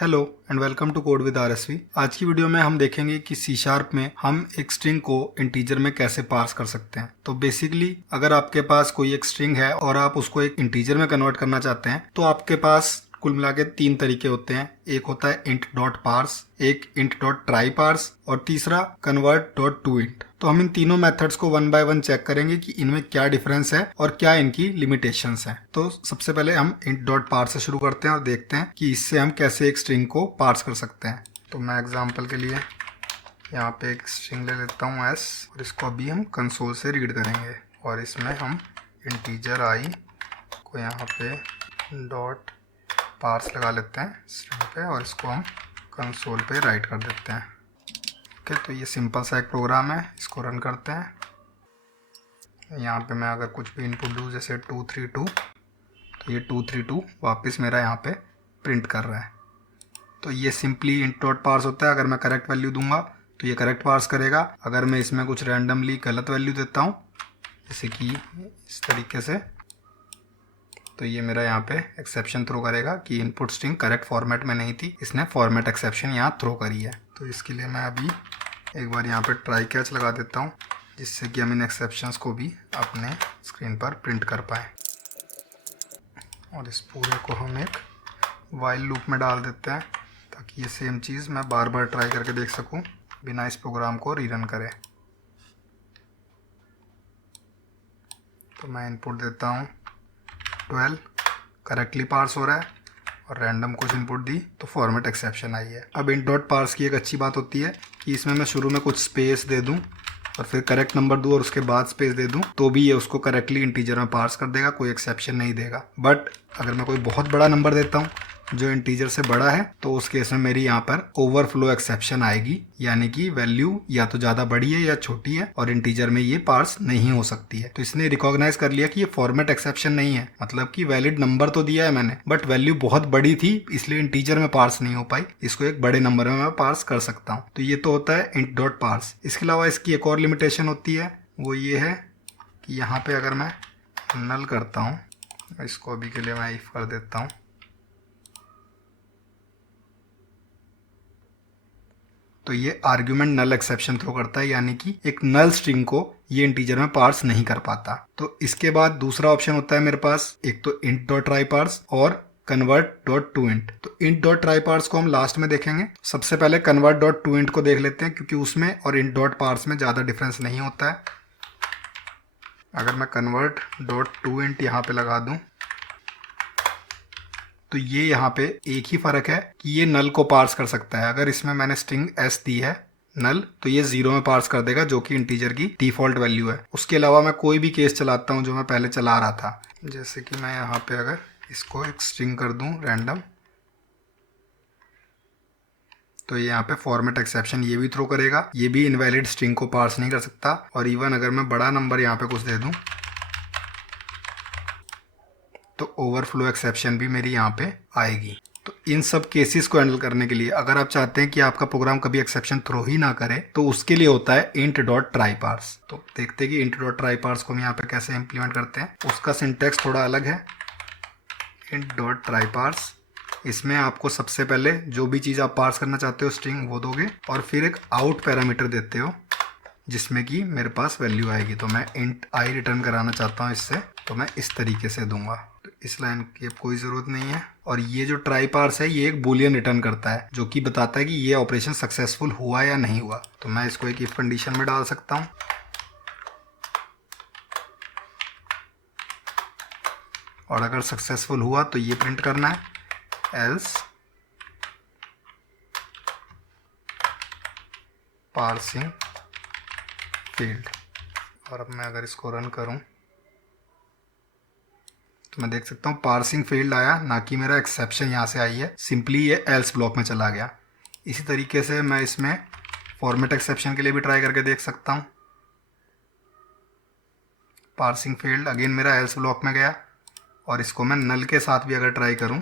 Hello and welcome to code with RSV. आज की video में हम देखेंगे कि सी शार्प में हम एक स्ट्रिंग को इंटीजर में कैसे पार्स कर सकते हैं। तो बेसिकली अगर आपके पास कोई एक स्ट्रिंग है और आप उसको एक इंटीजर में कन्वर्ट करना चाहते हैं तो आपके पास कुल मिला के 3 तरीके होते हैं। एक होता है int डॉट पार्स, एक int डॉट ट्राई पार्स और तीसरा कन्वर्ट डॉट टू इंट। तो हम इन तीनों मेथड्स को वन बाय वन चेक करेंगे कि इनमें क्या डिफरेंस है और क्या इनकी लिमिटेशंस हैं। तो सबसे पहले हम int डॉट पार्स से शुरू करते हैं और देखते हैं कि इससे हम कैसे एक स्ट्रिंग को पार्स कर सकते हैं। तो मैं एग्जांपल के लिए यहाँ पे एक स्ट्रिंग ले लेता हूँ s और इसको अभी हम कंसोल से रीड करेंगे और इसमें हम इंटीजर i को यहाँ पे डॉट पार्स लगा लेते हैं स्ट्रिंग पे और इसको हम कंसोल पे राइट कर देते हैं। ओके, तो ये सिंपल सा एक प्रोग्राम है, इसको रन करते हैं। यहाँ पे मैं अगर कुछ भी इनपुट दूँ जैसे 232 तो ये 232 वापस मेरा यहाँ पे प्रिंट कर रहा है। तो ये सिंपली इंट डॉट पार्स होता है। अगर मैं करेक्ट वैल्यू दूंगा तो ये करेक्ट पार्स करेगा। अगर मैं इसमें कुछ रैंडमली गलत वैल्यू देता हूँ जैसे कि इस तरीके से तो ये मेरा यहाँ पे एक्सेप्शन थ्रो करेगा कि इनपुट स्ट्रिंग करेक्ट फॉर्मेट में नहीं थी, इसने फॉर्मेट एक्सेप्शन यहाँ थ्रो करी है। तो इसके लिए मैं अभी एक बार यहाँ पे ट्राई कैच लगा देता हूँ जिससे कि हम इन एक्सेप्शंस को भी अपने स्क्रीन पर प्रिंट कर पाए। और इस पूरे को हम एक वाइल लूप में डाल देते हैं ताकि ये सेम चीज़ मैं बार बार ट्राई करके देख सकूँ बिना इस प्रोग्राम को रीरन करे। तो मैं इनपुट देता हूँ 12, करेक्टली पार्स हो रहा है और रैंडम कुछ इनपुट दी तो फॉर्मेट एक्सेप्शन आई है। अब इन डॉट पार्स की एक अच्छी बात होती है कि इसमें मैं शुरू में कुछ स्पेस दे दूं और फिर करेक्ट नंबर दूं और उसके बाद स्पेस दे दूं तो भी ये उसको करेक्टली इंटीजर में पार्स कर देगा, कोई एक्सेप्शन नहीं देगा। बट अगर मैं कोई बहुत बड़ा नंबर देता हूं जो इंटीजर से बड़ा है तो उस केस में मेरी यहाँ पर ओवरफ्लो एक्सेप्शन आएगी, यानी कि वैल्यू या तो ज़्यादा बड़ी है या छोटी है और इंटीजर में ये पार्स नहीं हो सकती है। तो इसने रिकॉग्नाइज कर लिया कि ये फॉर्मेट एक्सेप्शन नहीं है, मतलब कि वैलिड नंबर तो दिया है मैंने बट वैल्यू बहुत बड़ी थी इसलिए इंटीजर में पार्स नहीं हो पाई, इसको एक बड़े नंबर में मैं पार्स कर सकता हूँ। तो ये तो होता है इंट डॉट पार्स। इसके अलावा इसकी एक और लिमिटेशन होती है, वो ये है कि यहाँ पे अगर मैं नल करता हूँ, इसको अभी के लिए मैं इफ कर देता हूँ, तो ये आर्ग्यूमेंट नल एक्सेप्शन थ्रो करता है, यानी कि एक नल स्ट्रिंग को ये इंटीजर में पार्स नहीं कर पाता। तो इसके बाद दूसरा ऑप्शन होता है मेरे पास, एक तो इंट डॉट ट्राई पार्स और कन्वर्ट डॉट टू इंट। तो इंट डॉट ट्राई पार्स को हम लास्ट में देखेंगे। सबसे पहले कन्वर्ट डॉट टू इंट को देख लेते हैं क्योंकि उसमें और इंट डॉट पार्स में ज़्यादा डिफरेंस नहीं होता है। अगर मैं कन्वर्ट डॉट टू इंट यहाँ पे लगा दूँ तो ये यहाँ पे एक ही फर्क है कि ये नल को पार्स कर सकता है। अगर इसमें मैंने स्ट्रिंग s दी है नल तो ये 0 में पार्स कर देगा जो कि इंटीजर की डिफॉल्ट वैल्यू है। उसके अलावा मैं कोई भी केस चलाता हूँ जो मैं पहले चला रहा था, जैसे कि मैं यहाँ पे अगर इसको एक स्ट्रिंग कर दूँ रैंडम तो ये यहाँ पे फॉर्मेट एक्सेप्शन ये भी थ्रो करेगा, ये भी इनवैलिड स्ट्रिंग को पार्स नहीं कर सकता। और इवन अगर मैं बड़ा नंबर यहाँ पे कुछ दे दूँ तो ओवरफ्लो एक्सेप्शन भी मेरी यहाँ पे आएगी। तो इन सब केसेस को हैंडल करने के लिए अगर आप चाहते हैं कि आपका प्रोग्राम कभी एक्सेप्शन थ्रो ही ना करे तो उसके लिए होता है इंट डॉट ट्राई पार्स। तो देखते हैं कि इंट डॉट ट्राई पार्स को हम यहाँ पे कैसे इंप्लीमेंट करते हैं। उसका सिंटेक्स थोड़ा अलग है। इंट डॉट ट्राई पार्स, इसमें आपको सबसे पहले जो भी चीज़ आप पार्स करना चाहते हो स्ट्रिंग वो दोगे और फिर एक आउट पैरामीटर देते हो जिसमें कि मेरे पास वैल्यू आएगी। तो मैं इंट आई रिटर्न कराना चाहता हूँ इससे, तो मैं इस तरीके से दूंगा। तो इस लाइन की अब कोई ज़रूरत नहीं है। और ये जो ट्राई पार्स है ये एक बूलियन रिटर्न करता है जो कि बताता है कि ये ऑपरेशन सक्सेसफुल हुआ या नहीं हुआ। तो मैं इसको एक इफ कंडीशन में डाल सकता हूँ और अगर सक्सेसफुल हुआ तो ये प्रिंट करना है, एल्स पार्सिंग फील्ड। और अब मैं अगर इसको रन करूं तो मैं देख सकता हूं पार्सिंग फील्ड आया, ना कि मेरा एक्सेप्शन यहाँ से आई है, सिंपली ये एल्स ब्लॉक में चला गया। इसी तरीके से मैं इसमें फॉर्मेट एक्सेप्शन के लिए भी ट्राई करके देख सकता हूं। पार्सिंग फील्ड अगेन मेरा एल्स ब्लॉक में गया और इसको मैं नल के साथ भी अगर ट्राई करूं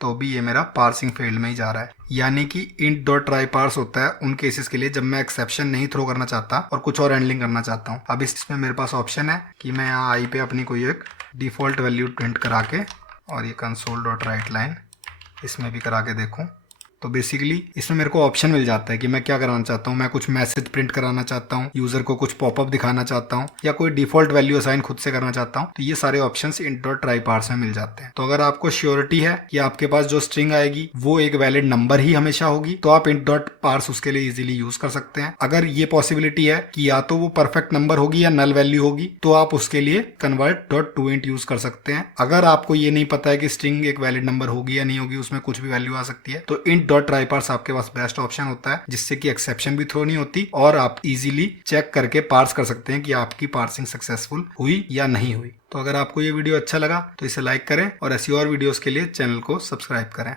तो भी ये मेरा पार्सिंग फेल्ड में ही जा रहा है। यानी कि int डॉट ट्राई पार्स होता है उन केसेस के लिए जब मैं एक्सेप्शन नहीं थ्रो करना चाहता और कुछ और हैंडलिंग करना चाहता हूँ। अब इसमें मेरे पास ऑप्शन है कि मैं यहाँ आई पे अपनी कोई एक डिफॉल्ट वैल्यू प्रिंट करा के और ये कंसोल डॉट राइट लाइन इसमें भी करा के देखूँ। तो बेसिकली इसमें मेरे को ऑप्शन मिल जाता है कि मैं क्या कराना चाहता हूँ। मैं कुछ मैसेज प्रिंट कराना चाहता हूँ, यूजर को कुछ पॉपअप दिखाना चाहता हूँ, या कोई डिफॉल्ट वैल्यू असाइन खुद से करना चाहता हूँ। तो ये सारे options int dot try parse में मिल जाते हैं। तो अगर आपको श्योरिटी है कि आपके पास जो स्ट्रिंग आएगी वो एक वैलिड नंबर ही हमेशा होगी तो आप int डॉट पार्स उसके लिए इजीली यूज कर सकते हैं। अगर ये पॉसिबिलिटी है कि या तो वो परफेक्ट नंबर होगी या नल वैल्यू होगी तो आप उसके लिए convert dot to int use कर सकते हैं। अगर आपको ये नहीं पता है कि स्ट्रिंग एक वैलिड नंबर होगी या नहीं होगी, उसमें कुछ भी वैल्यू आ सकती है, तो int डॉट ट्राई पार्स आपके पास बेस्ट ऑप्शन होता है जिससे कि एक्सेप्शन भी थ्रो नहीं होती और आप इजीली चेक करके पार्स कर सकते हैं कि आपकी पार्सिंग सक्सेसफुल हुई या नहीं हुई। तो अगर आपको ये वीडियो अच्छा लगा तो इसे लाइक करें और ऐसी और वीडियोस के लिए चैनल को सब्सक्राइब करें।